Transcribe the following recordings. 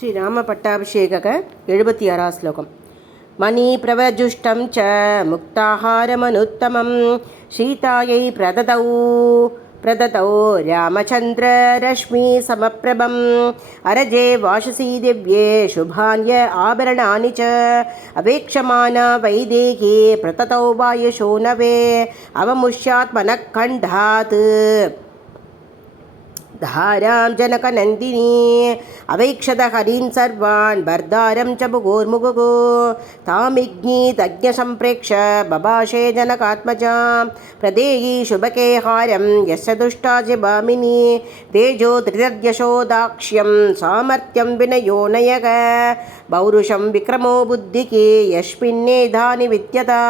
श्रीरामपट्टाभिषेकक 76 श्लोकम् मणिप्रवजुष्टं च मुक्ताहारमनुत्तमं सीतायै प्रदतौ रामचन्द्ररश्मिसमप्रभम् अरजे वाशसी दिव्ये शुभान्य आभरणानि च अवेक्षमाना वैदेही प्रततौ वायुशो नवे अवमुष्यात्मनः खण्डात् धारां जनकनन्दिनी अवेक्षत हरीन् सर्वान् भर्दारं च मुहुर्मुहुः तामिज्ञीतज्ञसम्प्रेक्ष्य बभाषे जनकात्मजां प्रदेयी शुभके हारं यस्य दुष्टासि भामिनी तेजो त्रिदर्यशो दाक्ष्यं सामर्थ्यं विनयो नयः पौरुषं विक्रमो बुद्धिकी यस्मिन्नेधानि विद्यता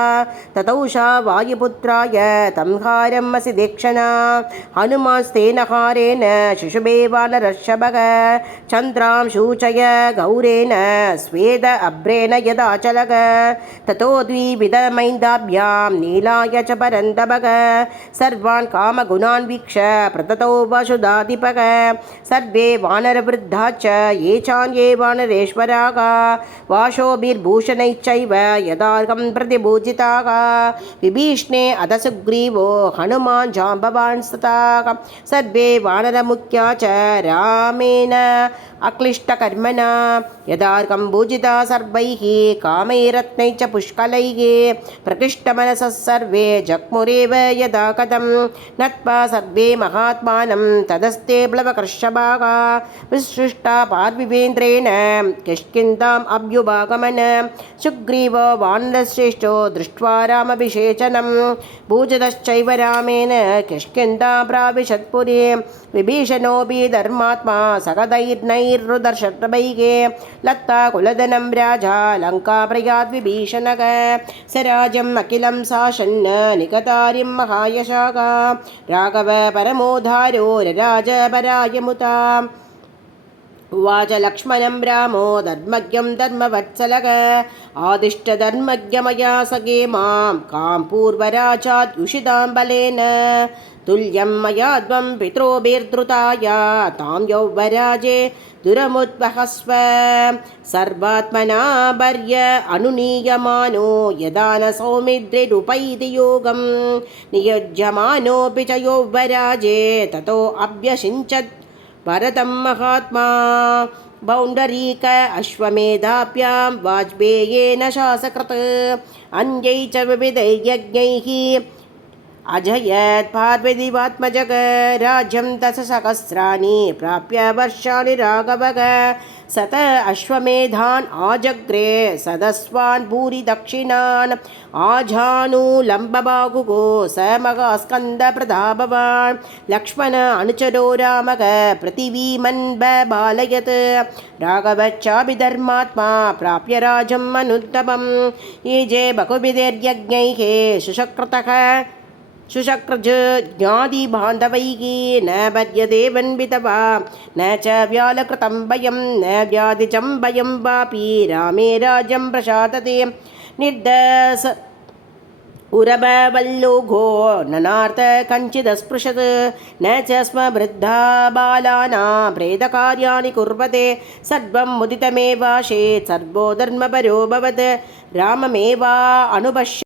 ततौ सा वायुपुत्राय तं हारमसि देक्षणा हनुमास्तेन हारेण शिशुभे वानरर्षभः चन्द्रां शूचय गौरेण स्वेद अभ्रेण यदाचलग ततो द्विविधमैन्दाभ्यां नीलाय च परन्तभः सर्वान् कामगुणान् वीक्ष्य प्रततो वसुधाधिपः सर्वे वानरवृद्धा च ये चान्ये वानरेश्वराः वाशोभिर्भूषणैश्चैव यदार्हं प्रतिभूजिताः विभीषणे अथ सुग्रीवो हनुमान् जाम्बवान् स्तः सर्वे वानरमुख्या च रामेण अक्लिष्टकर्मणा यदार्हं पूजिता सर्वैः कामैरत्नैः च पुष्कलैः प्रकृष्टमनसः सर्वे जग्मुरेव यदा कथं नत्वा सर्वे महात्मानं तदस्ते प्लवकृषभाः विसृष्टा पार्थिवेन्द्रेण किष्किन्धाम् अभ्युपागमन सुग्रीवो वानरश्रेष्ठो दृष्ट्वा रामभिषेचनं पूजितश्चैव रामेण किष्किन्धां प्राविशत्पुरी विभीषणोऽपि धर्मात्मा सकदैर्नैर्रुदर्शतभैः लत्ता कुलधनं राजा लङ्काप्रयाद्विभीषणः स राज्यम् अखिलं शासन् निकतारिं महायशाः राघव परमोधारो रराजपरायमुता उवाच लक्ष्मणं रामो धर्मज्ञं धर्मवत्सलः आदिष्टधर्मज्ञमया सखे मां कां पूर्वराजात् उषितां बलेन तुल्यं मया त्वं पितॄभिर्धृताय तां यौवराजे दुरमुद्वहस्व सर्वात्मना वर्य अनुनीयमानो यदा न सौमित्रिरुपैति योगं नियुज्यमानोऽपि च यौवराजे ततो अभ्यषिञ्चत् भरतं महात्मा पौण्डरीक अश्वमेधाभ्यां वाजपेयेन शासकृत् अन्यै च विविधैर्यज्ञैः अजयत् पार्वतीवात्मजः राज्यं दशसहस्राणि प्राप्य वर्षाणि राघवः सत अश्वमेधान् आजग्रे सदस्वान् भूरि दक्षिणान् आजानुलम्बबाहुः स महास्कन्दप्रदाभवान् लक्ष्मण अनुचरो रामः पृथिवीमन् बबालयत् राघवश्चापि धर्मात्मा प्राप्य राजम् अनुत्तमं ये जे बहुविधैर्यज्ञैः सुशक्रज ज्ञातिबान्धवैः न बध्यते वन्वितवा न च व्यालकृतं भयं न व्याधिचं भयं वापि रामे राज्यं प्रशासते निर्दश उरभवल्लोघो ननार्थ कञ्चिदस्पृशत् न च स्म वृद्धा बालानां प्रेतकार्याणि कुर्वते सर्वं मुदितमेवाशेत् सर्वो धर्मपरो भवत् राममेवा अनुपश्य